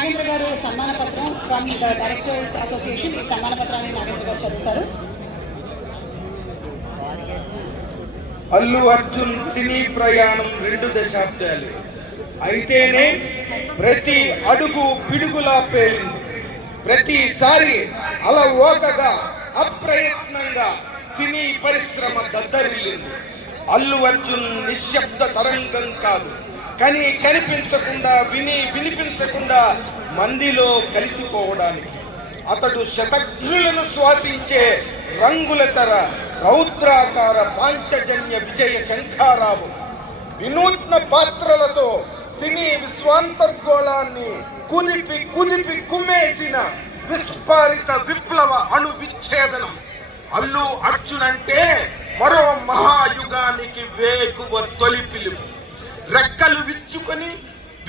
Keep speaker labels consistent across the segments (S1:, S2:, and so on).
S1: నాగేంద్ర గారు సన్మాన పత్రం ఫ్రమ్ ద డైరెక్టర్స్ అసోసియేషన్ ఈ సన్మాన పత్రాన్ని నాగేంద్ర గారు చదువుతారు
S2: అల్లు అర్జున్ సినీ ప్రయాణం రెండు దశాబ్దాలు అయితేనే ప్రతి అడుగు పిడుగులా పేలింది ప్రతిసారి అలవోకగా అప్రయత్నంగా సినీ పరిశ్రమ దద్దరిల్లింది అల్లు అర్జున్ నిశ్శబ్ద తరంగం కాదు కానీ కనిపించకుండా విని వినిపించకుండా మందిలో కలిసిపోవడానికి అతడు శతఘ్నులను శ్వాసించే రంగుల తర రౌద్రాకార పాంచజన్య విజయ శంఖారావు వినూత్న పాత్రలతో సినీ విశ్వాంతర్గోళాన్ని కుదిపి కుదిపి కుమ్మేసిన విస్ఫారిత విప్లవ అణు విచ్ఛేదనం అల్లు అర్జున్ అంటే మరో మహాయుగానికి వేకువ తొలి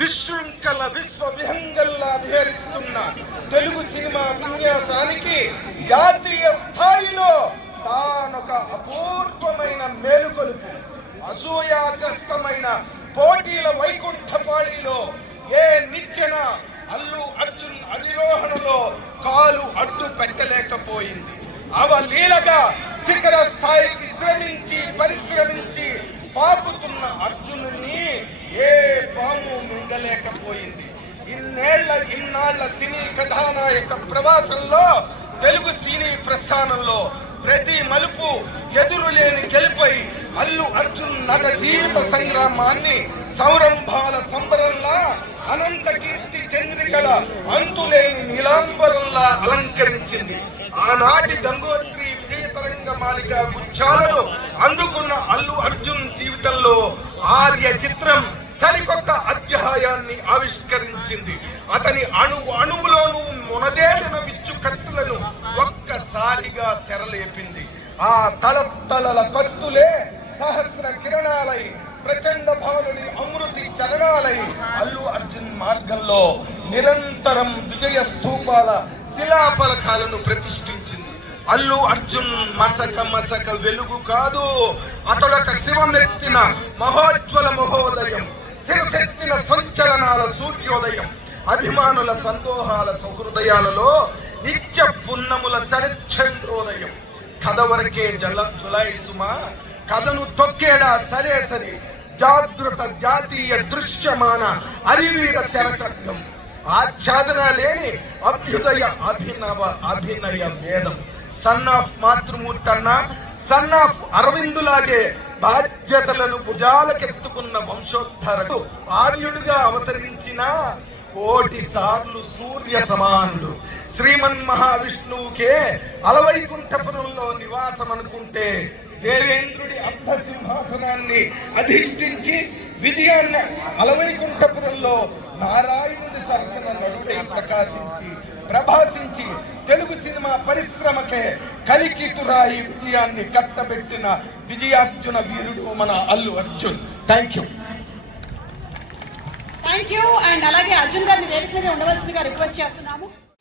S2: విశృంఖల విహంగల్లా విహరిస్తున్న తెలుగు సినిమా విన్యాసానికి జాతీయ స్థాయిలో తానొక అపూర్వమైన మేలుకొలుపు అసూయాగ్రస్తమైన పోటీల వైకుంఠపాళిలో ఏ నిచ్చెన అల్లు అర్జున్ అధిరోహణలో కాలు అడ్డు పెట్టలేకపోయింది అవలీలగా శిఖర స్థాయికి శ్రమించి పరిశ్రమించి పాకుతున్న అర్జునుని ఏ పాము మింగలేకపోయింది ఇన్నేళ్ల ఇన్నాళ్ల సినీ కథానాయక ప్రవాసంలో తెలుగు సినీ ప్రస్థానంలో ప్రతి మలుపు ఎదురులేని గెలుపై అల్లు అర్జున్ నట జీవిత సంగ్రామాన్ని సౌరంభాల సంబరంలా అనంత కీర్తి చంద్రికల అంతులేని నీలాంబరంలా అలంకరించింది ఆనాటి గంగోత్రి మాలిక గుచ్చాలను అందుకున్న అల్లు అర్జున్ జీవితంలో ఆర్య చిత్రం సరికొత్త అధ్యాయాన్ని ఆవిష్కరించింది అతని అణు అణువులోనూ మొనదేరిన విచ్చు కత్తులను ఒక్కసారిగా తెరలేపింది ఆ తలతలల కత్తులే సహస్ర కిరణాలై ప్రచండ భావనుడి అమృతి చరణాలై అల్లు అర్జున్ మార్గంలో నిరంతరం విజయ స్థూపాల శిలాపలకాలను ప్రతిష్ఠించింది అల్లు అర్జున్ మసక మసక వెలుగు కాదు అతలొక శివమెత్తిన మహోజ్వల మహోదయం శివశక్తిన సంచలనాల సూర్యోదయం అభిమానుల సందోహాల సహృదయాలలో నిత్య పున్నముల సరిచంద్రోదయం కథ వరకే జలం సుమ కథను తొక్కేడా సరే సరి జాగృత జాతీయ దృశ్యమాన అరివీర తెరకట్టం ఆచ్ఛాదన లేని అభ్యుదయ అభినవ అభినయ వేదం సన్ ఆఫ్ మాతృమూర్తి అన్న సన్ ఆఫ్ అరవిందులాగే బాధ్యతలను భుజాలకెత్తుకున్న వంశోద్ధరకు ఆర్యుడిగా అవతరించిన కోటి సార్లు సూర్య సమానులు శ్రీమన్ మహావిష్ణువుకే అలవైకుంఠపురంలో నివాసం అనుకుంటే దేవేంద్రుడి అర్ధ సింహాసనాన్ని అధిష్ఠించి విజయాన్ని అలవైకుంఠపురంలో నారాయణుడి సరసన నడుడై ప్రకాశించి ప్రభాసించి తెలుగు సినిమా పరిశ్రమకే కలికితురాయి విజయాన్ని కట్టబెట్టిన విజయార్జున వీరుడు మన Allu Arjun thank you
S1: thank you and అలాగే అర్జున్ గారిని వేదిక ఉండవలసిందిగా రిక్వెస్ట్ చేస్తున్నాము